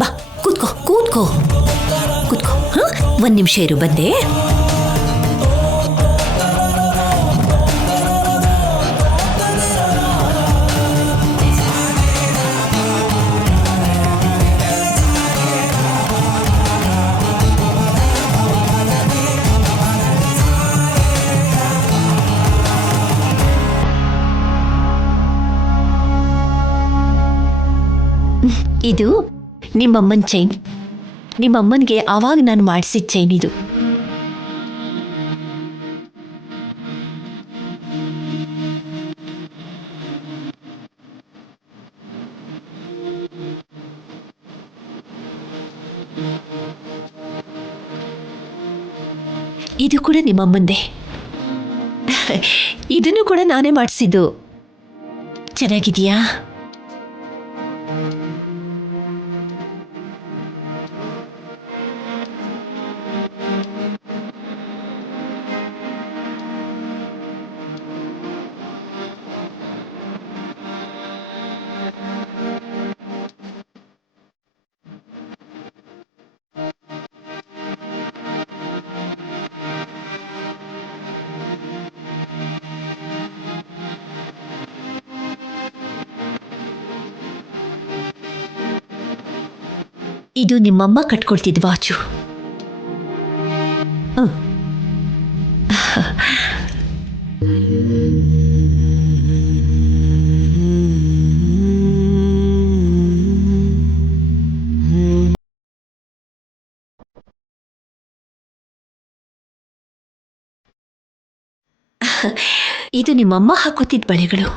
ಬಾ ಕೂತ್ಕೋ ಕೂತ್ಕೋ ಕೂತ್ಕೋ. ಹಾ, ಒಂದ್ ನಿಮಿಷ ಇರು, ಬಂದೆ. ಇದು ನಿಮ್ಮಮ್ಮನ ಚೈನ್. ನಿಮ್ಮಮ್ಮನಿಗೆ ಆವಾಗ ನಾನು ಮಾಡಿಸಿದ ಚೈನ್ ಇದು. ಇದು ಕೂಡ ನಿಮ್ಮಮ್ಮಂದೇ. ಇದನ್ನು ಕೂಡ ನಾನೇ ಮಾಡಿಸಿದ್ದು. ಚೆನ್ನಾಗಿದೆಯಾ? ಇದು ನಿಮ್ಮಮ್ಮ ಕಟ್ಕೊಳ್ತಿದ್ದ ವಾಚು. ಇದು ನಿಮ್ಮಮ್ಮ ಹಾಕೋತಿದ್ದ ಬಳೆಗಳು.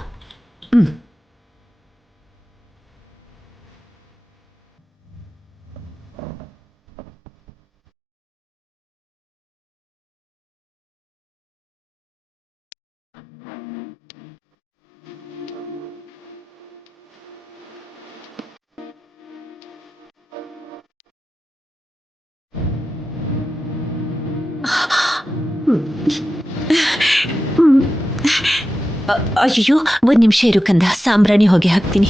ಅಯ್ಯೋ, ಒಂದ್ ನಿಮಿಷ ಇರು ಕಂದ, ಸಾಂಬ್ರಾಣಿ ಹೊಗೆ ಹಾಕ್ತೀನಿ.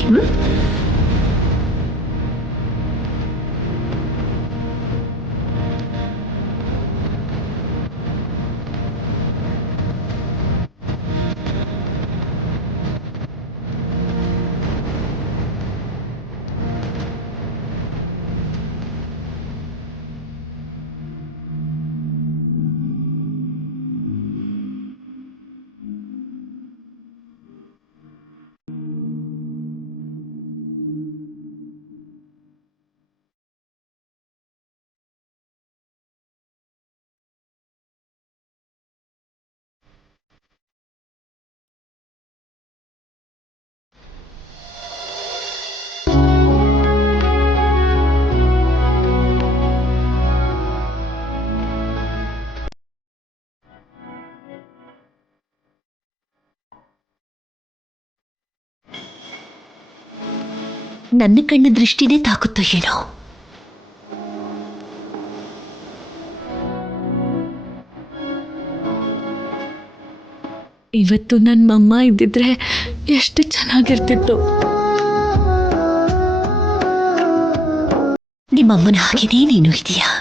ನನ್ನ ಕಣ್ಣು ದೃಷ್ಟಿನೇ ತಾಕುತ್ತೋ ಏನೋ. ಇವತ್ತು ನನ್ನ ಅಮ್ಮ ಇದ್ದಿದ್ರೆ ಎಷ್ಟು ಚೆನ್ನಾಗಿರ್ತಿತ್ತು. ನಿಮ್ಮಮ್ಮನ ಹಾಗೆನೇ ನೀನು ಇದೆಯಾ?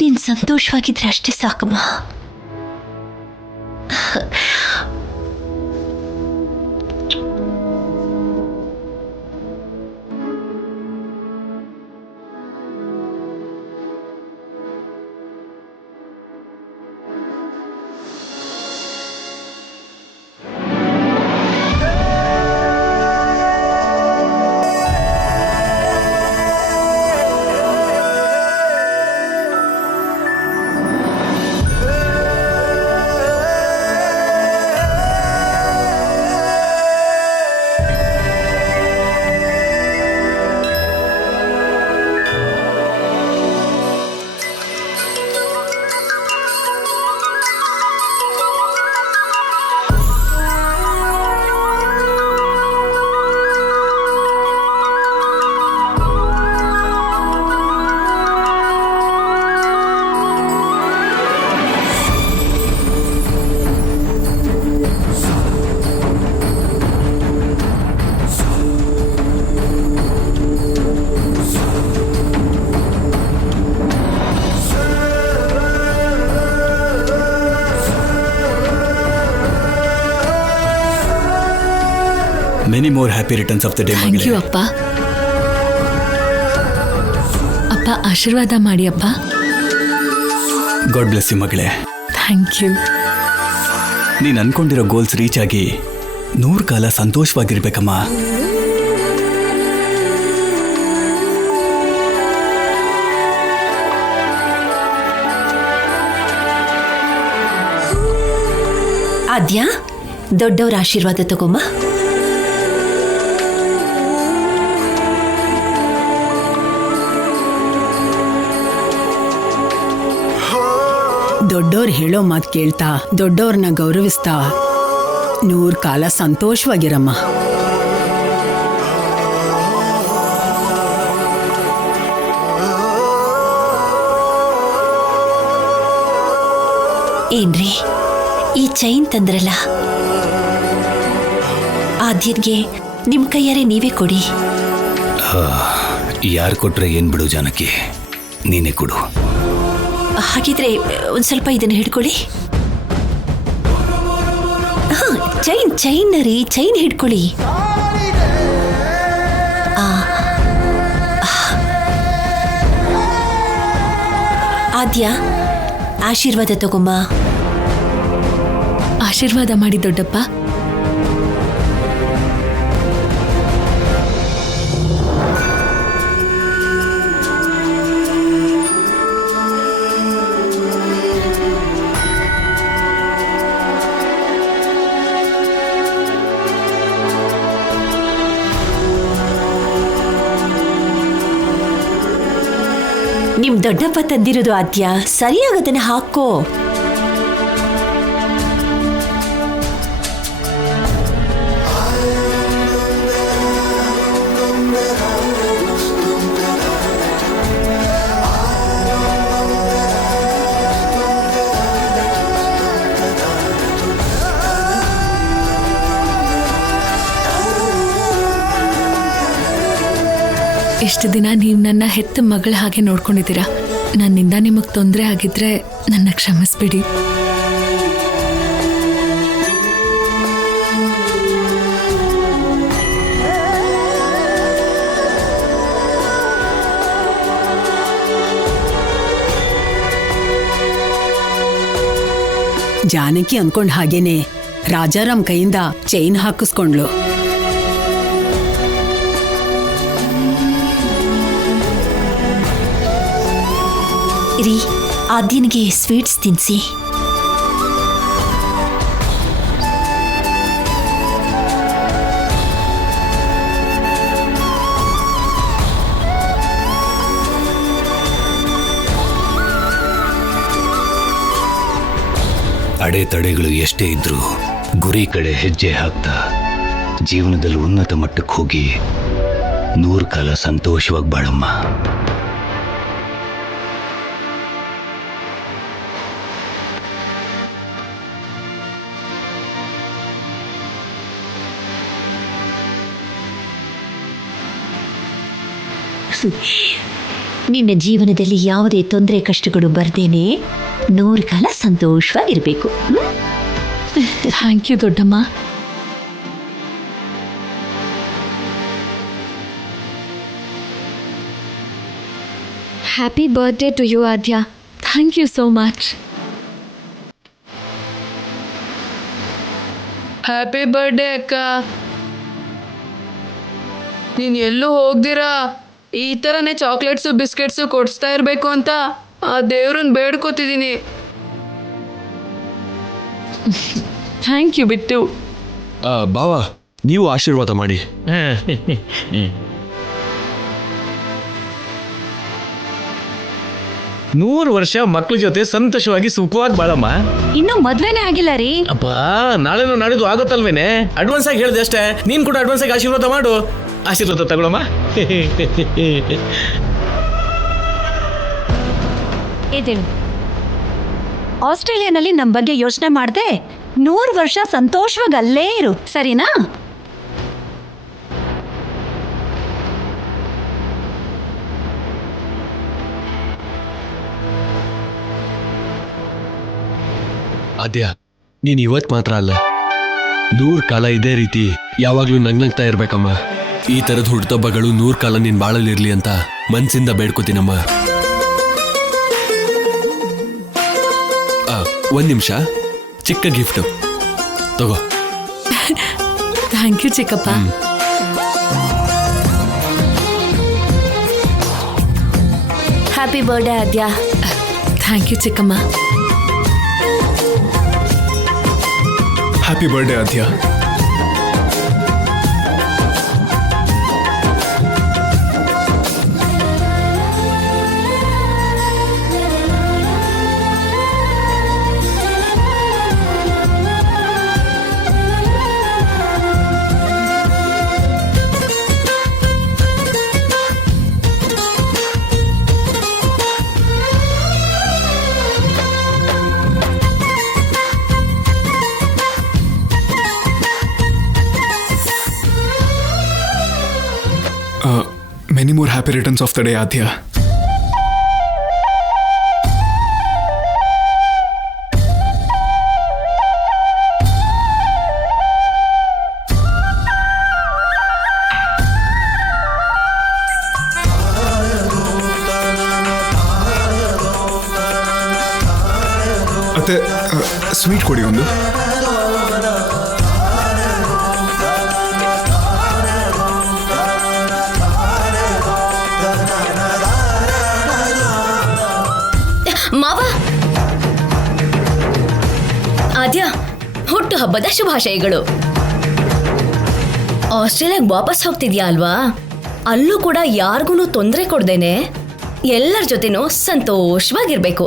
ನೀನು ಸಂತೋಷವಾಗಿದ್ರೆ ಅಷ್ಟೇ ಸಾಕಮ್ಮ. Many more happy returns of the day thank you ಮಗಳೇ. ಅಪ್ಪ. ಅಪ್ಪ ಆಶೀರ್ವಾದ ಮಾಡಿ ಅಪ್ಪ. ಗಾಡ್ ಬ್ಲೆಸ್ ಯು ಮಗಳೇ. Thank you. ನೀನು ಅನ್ಕೊಂಡಿರೋ ಗೋಲ್ಸ್ ರೀಚ್ ಆಗಿ 100 ಕಾಲ ಸಂತೋಷವಾಗಿರ್ಬೇಕಮ್ಮ. ಆದ್ಯಾ, ದೊಡ್ಡವ್ರ ಆಶೀರ್ವಾದ ತಗೊಮ್ಮ. ದೊಡ್ಡೋರು ಹೇಳೋ ಮಾತು ಕೇಳ್ತಾ ದೊಡ್ಡೋರ್ನ ಗೌರವಿಸ್ತಾ 100 ಕಾಲ ಸಂತೋಷವಾಗಿರಮ್ಮ. ಏನ್ರಿ ಈ ಚೈನ್ ತಂದ್ರಲ್ಲ, ಆದ್ಯನ್ಗೆ ನಿಮ್ ಕೈಯಾರೆ ನೀವೇ ಕೊಡಿ. ಯಾರು ಕೊಟ್ರೆ ಏನ್ ಬಿಡು ಜಾನಕಿ, ನೀನೇ ಕೊಡು. ಹಾಗಿದ್ರೆ ಒಂದ್ ಸ್ವಲ್ಪ ಇದನ್ನ ಹಿಡ್ಕೊಳ್ಳಿ. ಹಾ, ಚೈನ್ ರೀ, ಚೈನ್ ಹಿಡ್ಕೊಳ್ಳಿ. ಆದ್ಯ, ಆಶೀರ್ವಾದ ತಗೊಮ್ಮ. ಆಶೀರ್ವಾದ ಮಾಡಿ ದೊಡ್ಡಪ್ಪ. ನಿಮ್ ದೊಡ್ಡಪ್ಪ ತಂದಿರೋದು ಆದ್ಯ, ಸರಿಯಾಗಿ ಅದನ್ನ ಹಾಕೋ. ಇಷ್ಟು ದಿನ ನೀವು ನನ್ನ ಹೆತ್ತ ಮಗಳ ಹಾಗೆ ನೋಡ್ಕೊಂಡಿದ್ದೀರಾ. ನನ್ನಿಂದ ನಿಮಗೆ ತೊಂದರೆ ಆಗಿದ್ರೆ ನನ್ನ ಕ್ಷಮಿಸ್ಬಿಡಿ. ಜಾನಕಿ ಅನ್ಕೊಂಡ್ ಹಾಗೇನೆ ರಾಜಾರಾಮ್ ಕೈಯಿಂದ ಚೈನ್ ಹಾಕಿಸ್ಕೊಂಡ್ಲು. ರೀ, ಆದ್ಯನ್ಗೆ ಸ್ವೀಟ್ಸ್ ತಿನ್ಸಿ. ಅಡೆತಡೆಗಳು ಎಷ್ಟೇ ಇದ್ರೂ ಗುರಿ ಕಡೆ ಹೆಜ್ಜೆ ಹಾಕ್ತಾ ಜೀವನದಲ್ಲಿ ಉನ್ನತ ಮಟ್ಟಕ್ಕೆ ಹೋಗಿ 100 ಕಾಲ ಸಂತೋಷವಾಗಿ ಬಾಳಮ್ಮ. ನಿನ್ನ ಜೀವನದಲ್ಲಿ ಯಾವುದೇ ತೊಂದರೆ ಕಷ್ಟಗಳು ಬರ್ದೇನೆ 100 ಕಾಲ ಸಂತೋಷವಾಗಿರ್ಬೇಕು. ಥ್ಯಾಂಕ್ ಯು ದೊಡ್ಡಮ್ಮ. Happy birthday to you Aadya. Thank you so much. Happy birthday ಅಕ್ಕ. ನೀನು ಎಲ್ಲೂ ಹೋಗ್ದಿರಾ ಈ ಥರನೇ ಚಾಕ್ಲೇಟ್ಸು ಬಿಸ್ಕೆಟ್ಸು ಕೊಡಿಸ್ತಾ ಇರಬೇಕು ಅಂತ ಆ ದೇವ್ರನ್ನ ಬೇಡ್ಕೋತಿದ್ದೀನಿ. ಥ್ಯಾಂಕ್ ಯು ಬಿಟ್ಟು. ಬಾವ, ನೀವು ಆಶೀರ್ವಾದ ಮಾಡಿ. 100 ವರ್ಷ ಮಕ್ಳ ಜೊತೆ ಸಂತೋಷವಾಗಿ ಸುಖವಾಗಿ ಬಾಳಮ್ಮ. ಇನ್ನೂ ಮದ್ವೆನೇ ಆಗಿಲ್ಲ ರೀ. ಅಪ್ಪ, ನಾಳೆನೋ ನಾಡಿದ್ದು ಆಗುತ್ತಲ್ವೇನೆ? ಅಡ್ವಾನ್ಸ್ ಆಗಿ ಹೇಳಿದೆ ಅಷ್ಟೇ. ನೀನ್ ಕೂಡ ಅಡ್ವಾನ್ಸ್ ಆಗಿ ಆಶೀರ್ವಾದ ಮಾಡು. ಆಶೀರ್ವಾದ ತಗೊಳಮ್ಮ. ಇದೇನು ಆಸ್ಟ್ರೇಲಿಯಾನಲ್ಲಿ ನಮ್ಮ ಬಗ್ಗೆ ಯೋಚನೆ ಮಾಡದೆ 100 ವರ್ಷ ಸಂತೋಷವಾಗಿ ಅಲ್ಲೇ ಇರು, ಸರಿನಾ? ಆದ್ಯ, ನೀನ್ ಇವತ್ ಮಾತ್ರ ಅಲ್ಲ, 100 ಕಾಲ ಇದೇ ರೀತಿ ಯಾವಾಗ್ಲೂ ನಗ್ನಗ್ತಾ ಇರ್ಬೇಕಮ್ಮ. ಈ ತರದ ಹುಟ್ಟುಹಬ್ಬಗಳು 100 ಕಾಲ ನಿನ್ ಬಾಳಲ್ಲಿರ್ಲಿ ಅಂತ ಮನ್ಸಿಂದ ಬೇಡ್ಕೋತೀನಮ್ಮ. ಒಂದ್ ನಿಮಿಷ, ಚಿಕ್ಕ ಗಿಫ್ಟ್ ತಗೋ. ಥ್ಯಾಂಕ್ ಯು ಚಿಕ್ಕಪ್ಪ. Happy birthday Adya. Thank you ಚಿಕ್ಕಮ್ಮ. Happy birthday Adya. Many more happy returns of the day, Adya. ಅತ್ತೆ, ಸ್ವೀಟ್ ಕೊಡಿ ಒಂದು. ಮಾವ, ಆದ್ಯಾ ಹುಟ್ಟು ಹಬ್ಬದ ಶುಭಾಶಯಗಳು. ಆಸ್ಟ್ರೇಲಿಯಾಗೆ ವಾಪಸ್ ಹೋಗ್ತಿದ್ಯಾ ಅಲ್ವಾ? ಅಲ್ಲೂ ಕೂಡ ಯಾರಿಗೂ ತೊಂದರೆ ಕೊಡ್ದೇನೆ ಎಲ್ಲರ ಜೊತೆನೂ ಸಂತೋಷವಾಗಿರ್ಬೇಕು.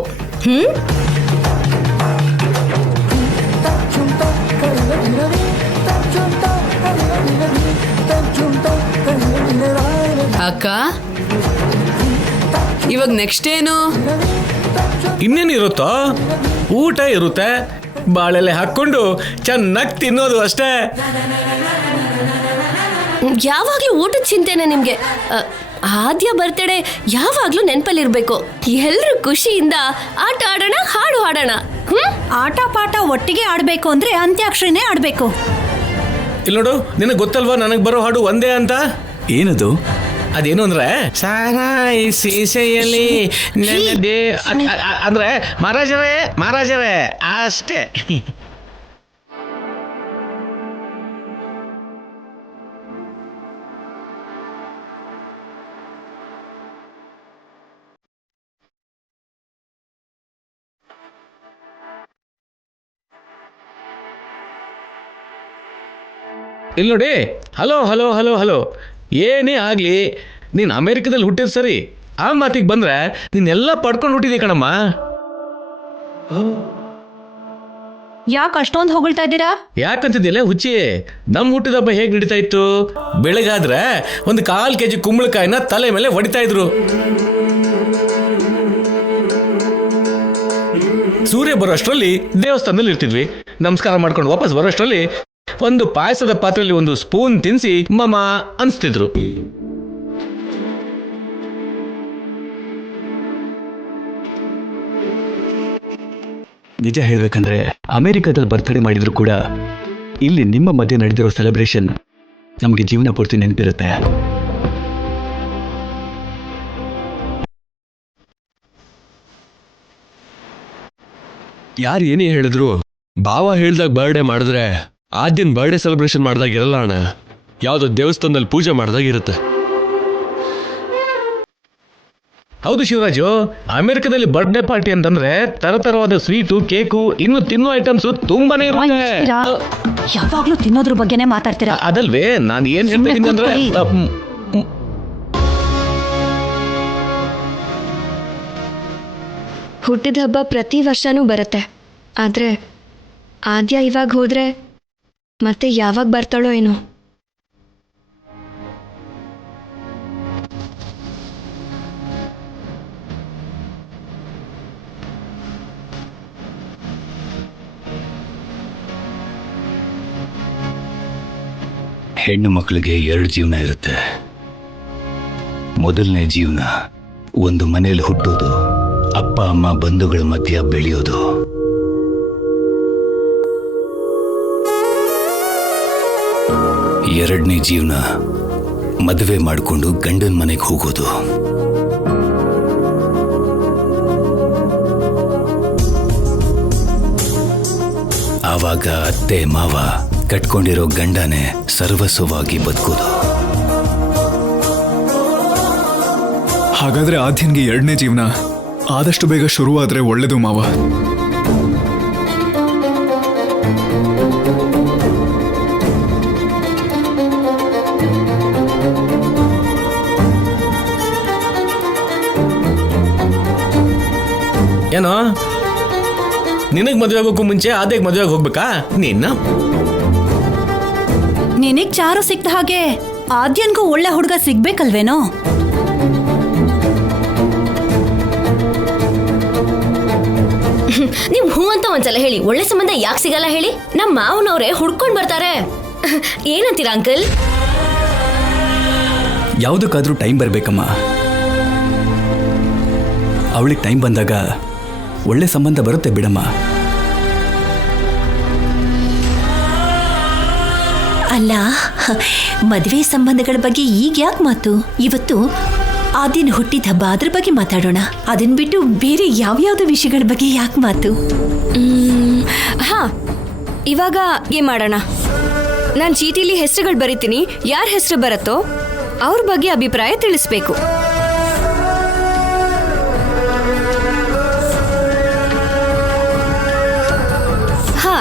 ಅಕ್ಕ, ಇವಾಗ ನೆಕ್ಸ್ಟ್ ಏನು? ಇನ್ನೇನಿರುತ್ತೋ, ಊಟ ಇರುತ್ತೆ, ಬಾಳೆಲೆ ಹಾಕೊಂಡು ಚೆನ್ನಾಗಿ ತಿನ್ನೋದು ಅಷ್ಟೇ. ಯಾವಾಗ್ಲೂ ಊಟದ ಚಿಂತೆನೆ ನಿಮ್ಗೆ. ಆದ್ಯ ಬರ್ತಡೇ ಯಾವಾಗ್ಲೂ ನೆನಪಲ್ಲಿರ್ಬೇಕು. ಎಲ್ರು ಖುಷಿಯಿಂದ ಆಟ ಆಡೋಣ, ಹಾಡು ಹಾಡೋಣ. ಆಟ ಪಾಠ ಒಟ್ಟಿಗೆ ಆಡ್ಬೇಕು ಅಂದ್ರೆ ಅಂತ್ಯಾಕ್ಷರಿನೇ ಆಡ್ಬೇಕು. ಇಲ್ಲಿ ನೋಡು, ನಿನಗೆ ಗೊತ್ತಲ್ವಾ ನನಗೆ ಬರೋ ಹಾಡು ಒಂದೇ ಅಂತ. ಏನದು? ಅದೇನು ಅಂದ್ರೆ ಸಾರಾಯಿ ಸೀಸೆಯಲ್ಲಿ ಅಂದ್ರೆ ಮಹಾರಾಜರೇ ಅಷ್ಟೇ. ಇಲ್ಲಿ ನೋಡಿ, ಹಲೋ ಹಲೋ ಹಲೋ ಹಲೋ, ಏನೇ ಆಗಲಿ ನೀನು ಅಮೆರಿಕದಲ್ಲಿ ಹುಟ್ಟಿದ ಸರಿ. ಆ ಮಾತಿಗೆ ಬಂದ್ರೆ ನೀನೆಲ್ಲ ಪಡ್ಕೊಂಡು ಹುಟ್ಟಿದಿ ಕಣಮ್ಮ. ಯಾಕೆ ಅಷ್ಟೊಂದು ಹೊಗಳ್ತಾ ಇದ್ದೀರಾ? ಯಾಕಂತಿದ್ದಿಲ್ಲ ಹುಚ್ಚಿ, ನಮ್ಮ ಹುಟ್ಟಿದ ಹಬ್ಬ ಹೇಗೆ ನಡೀತಾ ಇತ್ತು? ಬೆಳಗಾದ್ರೆ 1/4 kg ಕುಂಬಳಕಾಯಿನ ತಲೆ ಮೇಲೆ ಹೊಡಿತಾ ಇದ್ರು. ಸೂರ್ಯ ಬರೋಷ್ಟರಲ್ಲಿ ದೇವಸ್ಥಾನದಲ್ಲಿ ಇರ್ತಿದ್ವಿ. ನಮಸ್ಕಾರ ಮಾಡ್ಕೊಂಡು ವಾಪಸ್ ಬರೋಷ್ಟರಲ್ಲಿ ಒಂದು ಪಾಯಸದ ಪಾತ್ರೆಯಲ್ಲಿ 1 ಸ್ಪೂನ್ ತಿನ್ಸಿ ಮಮ್ಮ ಅನ್ಸ್ತಿದ್ರು. ನಿಜ ಹೇಳ್ಬೇಕಂದ್ರೆ ಅಮೆರಿಕದಲ್ಲಿ ಬರ್ತಡೇ ಮಾಡಿದ್ರು ಕೂಡ ಇಲ್ಲಿ ನಿಮ್ಮ ಮಧ್ಯೆ ನಡೆದಿರೋ ಸೆಲೆಬ್ರೇಷನ್ ನಮಗೆ ಜೀವನ ಪೂರ್ತಿ ನೆನಪಿರುತ್ತೆ. ಯಾರು ಏನೇ ಹೇಳಿದ್ರು ಭಾವ ಹೇಳ್ದಾಗ ಬರ್ಡೇ ಮಾಡಿದ್ರೆ ಆದ್ಯನ್ ಬರ್ಡೇ ಸೆಲೆಬ್ರೇಷನ್ ಮಾಡ್ದಾಗ ಇರಲ್ಲ ಅಣ್ಣ. ಯಾವುದೋ ದೇವಸ್ಥಾನದಲ್ಲಿ ಪೂಜೆ ಮಾಡ್ದಾಗ ಇರುತ್ತೆ. ಹೌದು ಶಿವರಾಜು, ಅಮೆರಿಕದಲ್ಲಿ ಬರ್ಡೇ ಪಾರ್ಟಿ ಅಂತಂದ್ರೆ ತರತರವಾದ ಸ್ವೀಟು, ಕೇಕು, ಇನ್ನು ತಿನ್ನೋ ಐಟಮ್ಸ್ ತುಂಬಾನೇ ಇರುತ್ತೆ. ಯಾವಾಗ್ಲೂ ತಿನ್ನೋದ್ರ ಬಗ್ಗೆನೇ ಮಾತಾಡ್ತೀರಾ. ಅದಲ್ವೇ ನಾನು ಏನ್ ಹೇಳ್ತೀನಿ ಅಂದ್ರೆ, ಹುಟ್ಟಿದ ಹಬ್ಬ ಪ್ರತಿ ವರ್ಷನೂ ಬರುತ್ತೆ. ಆದರೆ ಆದ್ಯ ಇವಾಗ ಹೋದ್ರೆ ಮತ್ತೆ ಯಾವಾಗ ಬರ್ತಾಳೋ ಏನೋ. ಹೆಣ್ಣು ಮಕ್ಕಳಿಗೆ 2 ಜೀವನ ಇರುತ್ತೆ. ಮೊದಲನೇ ಜೀವನ ಒಂದು ಮನೆಯಲ್ಲಿ ಹುಟ್ಟೋದು, ಅಪ್ಪ ಅಮ್ಮ ಬಂಧುಗಳ ಮಧ್ಯ ಬೆಳೆಯೋದು. ಎರಡನೇ ಜೀವನ ಮದುವೆ ಮಾಡಿಕೊಂಡು ಗಂಡನ ಮನೆಗೆ ಹೋಗೋದು. ಆವಾಗ ಅತ್ತೆ ಮಾವ ಕಟ್ಕೊಂಡಿರೋ ಗಂಡನೇ ಸರ್ವಸ್ವವಾಗಿ ಬದುಕೋದು. ಹಾಗಾದ್ರೆ ಆದ್ಯನ್ಗೆ ಎರಡನೇ ಜೀವನ ಆದಷ್ಟು ಬೇಗ ಶುರುವಾದ್ರೆ ಒಳ್ಳೇದು ಮಾವ. ಏನೋ ನಿನಗೆ ಮದುವೆ ಆಗೋಕ್ಕೂ ಮುಂಚೆ ಆದ್ಯಾಗ ಮದುವೆಗೆ ಹೋಗ್ಬೇಕಾ ನಿನ್ನ? ನಿನಗ್ ಚಾರು ಸಿಕ್ತ ಹಾಗೆ ಆದ್ಯನ್ಗೂ ಒಳ್ಳೆ ಹುಡುಗ ಸಿಗ್ಬೇಕಲ್ವೇನೋ? ನೀವು ಹೂ ಅಂತ ಒಂದ್ಸಲ ಹೇಳಿ, ಒಳ್ಳೆ ಸಂಬಂಧ ಯಾಕೆ ಸಿಗಲ್ಲ ಹೇಳಿ? ನಮ್ಮ ಮಾವನವ್ರೆ ಹುಡ್ಕೊಂಡ್ ಬರ್ತಾರೆ. ಏನಂತೀರಾ ಅಂಕಲ್? ಯಾವುದಕ್ಕಾದ್ರೂ ಟೈಮ್ ಬರಬೇಕಮ್ಮ. ಅವಳಿಗೆ ಟೈಮ್ ಬಂದಾಗ ಒಳ್ಳೆ ಸಂಬಂಧ ಬರುತ್ತೆ ಬಿಡಮ್ಮ. ಅಲ್ಲ, ಮದುವೆ ಸಂಬಂಧಗಳ ಬಗ್ಗೆ ಈಗ ಯಾಕೆ ಮಾತು? ಇವತ್ತು ಆದ್ಯನ ಹುಟ್ಟಿದ ಹಬ್ಬ, ಅದ್ರ ಬಗ್ಗೆ ಮಾತಾಡೋಣ. ಅದನ್ನ ಬಿಟ್ಟು ಬೇರೆ ಯಾವ್ಯಾವ್ದು ವಿಷಯಗಳ ಬಗ್ಗೆ ಯಾಕೆ ಮಾತು? ಹಾ, ಇವಾಗ ಏನ್ ಮಾಡೋಣ? ನಾನು ಚೀಟಿಲಿ ಹೆಸರುಗಳು ಬರೀತೀನಿ. ಯಾರ ಹೆಸರು ಬರುತ್ತೋ ಅವ್ರ ಬಗ್ಗೆ ಅಭಿಪ್ರಾಯ ತಿಳಿಸ್ಬೇಕು. ಹಾ,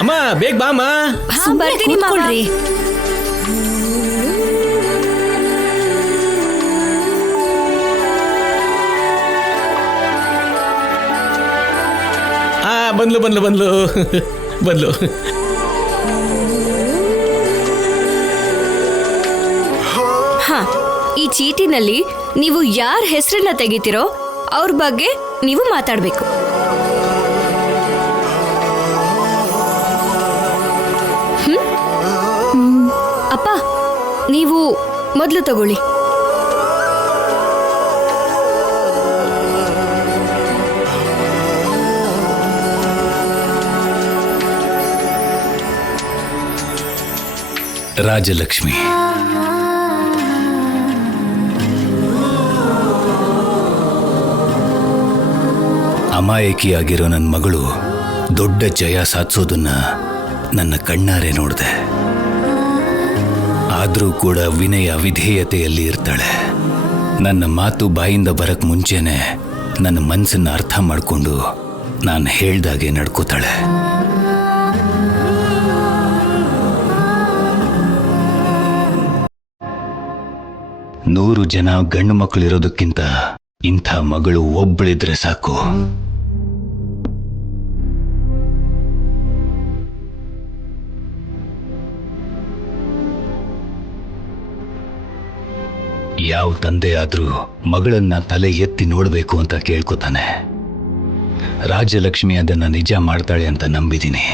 ಅಮ್ಮ ಬೇಗ ಬಾ ಅಮ್ಮ. ಬರ್ತೀನಿ ಕೂತ್ಕೊಳ್ರಿ. ಬಂದ್ಲು ಬಂದ್ಲು ಬಂದ್ಲು ಬಂದ್ಲು. ಹಾ, ಈ ಚೀಟಿನಲ್ಲಿ ನೀವು ಯಾರ ಹೆಸರನ್ನ ತೆಗಿತೀರೋ ಅವ್ರ ಬಗ್ಗೆ ನೀವು ಮಾತಾಡ್ಬೇಕು. ಅಪ್ಪ, ನೀವು ಮೊದಲು ತಗೊಳ್ಳಿ. ರಾಜಲಕ್ಷ್ಮಿ, ಅಮಾಯಕಿಯಾಗಿರೋ ನನ್ನ ಮಗಳು ದೊಡ್ಡ ಜಯ ಸಾಧಿಸೋದನ್ನ ನನ್ನ ಕಣ್ಣಾರೆ ನೋಡಿದೆ. ಆದರೂ ಕೂಡ ವಿನಯ ವಿಧೇಯತೆಯಲ್ಲಿ ಇರ್ತಾಳೆ. ನನ್ನ ಮಾತು ಬಾಯಿಂದ ಬರಕ್ ಮುಂಚೆನೆ ನನ್ನ ಮನಸ್ಸನ್ನ ಅರ್ಥ ಮಾಡಿಕೊಂಡು ನಾನು ಹೇಳ್ದಾಗೆ ನಡ್ಕೋತಾಳೆ. ನೂರು ಜನ ಗಂಡು ಮಕ್ಕಳಿರೋದಕ್ಕಿಂತ ಇಂಥ ಮಗಳು ಒಬ್ಬಳಿದ್ರೆ ಸಾಕು. ಯಾವ ತಂದೆ ಆದ್ರೂ ಮಗಳನ್ನ ತಲೆ ಎತ್ತಿ ನೋಡಬೇಕು ಅಂತ ಕೇಳ್ಕೊತಾನೆ. ರಾಜಲಕ್ಷ್ಮಿ ಅದನ್ನ ನಿಜ ಮಾಡ್ತಾಳೆ ಅಂತ ನಂಬಿದ್ದೀನಿ.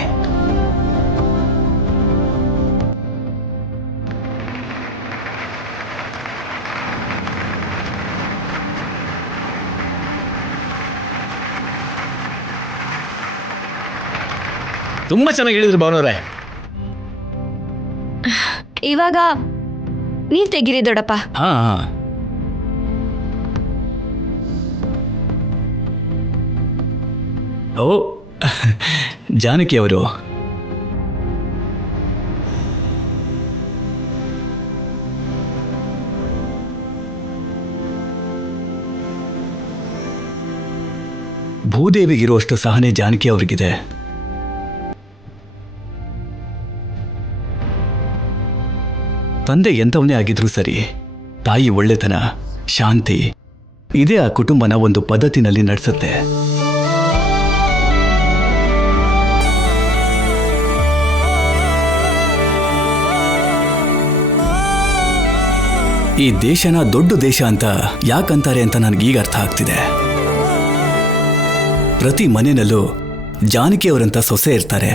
ತುಂಬಾ ಚೆನ್ನಾಗಿ ಹೇಳಿದ್ರು ಭಾವನವ್ರೆ. ಇವಾಗ ನೀವ್ ತೆಗಿರಿ ದೊಡ್ಡಪ್ಪ. ಹಾ, ಓ ಜಾನಕಿ ಅವರು. ಭೂದೇವಿಗಿರುವಷ್ಟು ಸಹನೆ ಜಾನಕಿ ಅವರಿಗಿದೆ. ತಂದೆ ಎಂಥವನೇ ಆಗಿದ್ರೂ ಸರಿ, ತಾಯಿ ಒಳ್ಳೆತನ, ಶಾಂತಿ ಇದೇ ಆ ಕುಟುಂಬನ ಒಂದು ಪದ್ಧತಿನಲ್ಲಿ ನಡೆಸುತ್ತೆ. ಈ ದೇಶನ ದೊಡ್ಡ ದೇಶ ಅಂತ ಯಾಕಂತಾರೆ ಅಂತ ನನಗೀಗ ಅರ್ಥ ಆಗ್ತಿದೆ. ಪ್ರತಿ ಮನೆಯಲ್ಲೂ ಜಾನಕಿ ಅವರಂತ ಸೊಸೆ ಇರ್ತಾರೆ.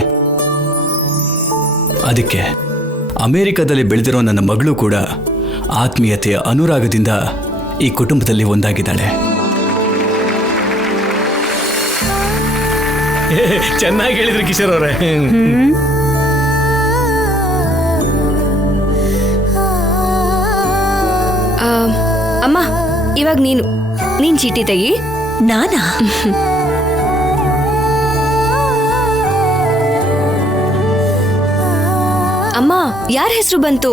ಅದಕ್ಕೆ ಅಮೆರಿಕದಲ್ಲಿ ಬೆಳೆದಿರೋ ನನ್ನ ಮಗಳು ಕೂಡ ಆತ್ಮೀಯತೆಯ ಅನುರಾಗದಿಂದ ಈ ಕುಟುಂಬದಲ್ಲಿ ಒಂದಾಗಿದ್ದಾಳೆ. ಚೆನ್ನಾಗಿ ಹೇಳಿದ್ರಿ ಕಿಶೋರ್ ಅವರೇ. ಅಮ್ಮ ಇವಾಗ ನೀನ್ ಚೀಟಿ ತೆಗಿ. ನಾನಾ? ಅಮ್ಮ ಯಾರ ಹೆಸರು ಬಂತು?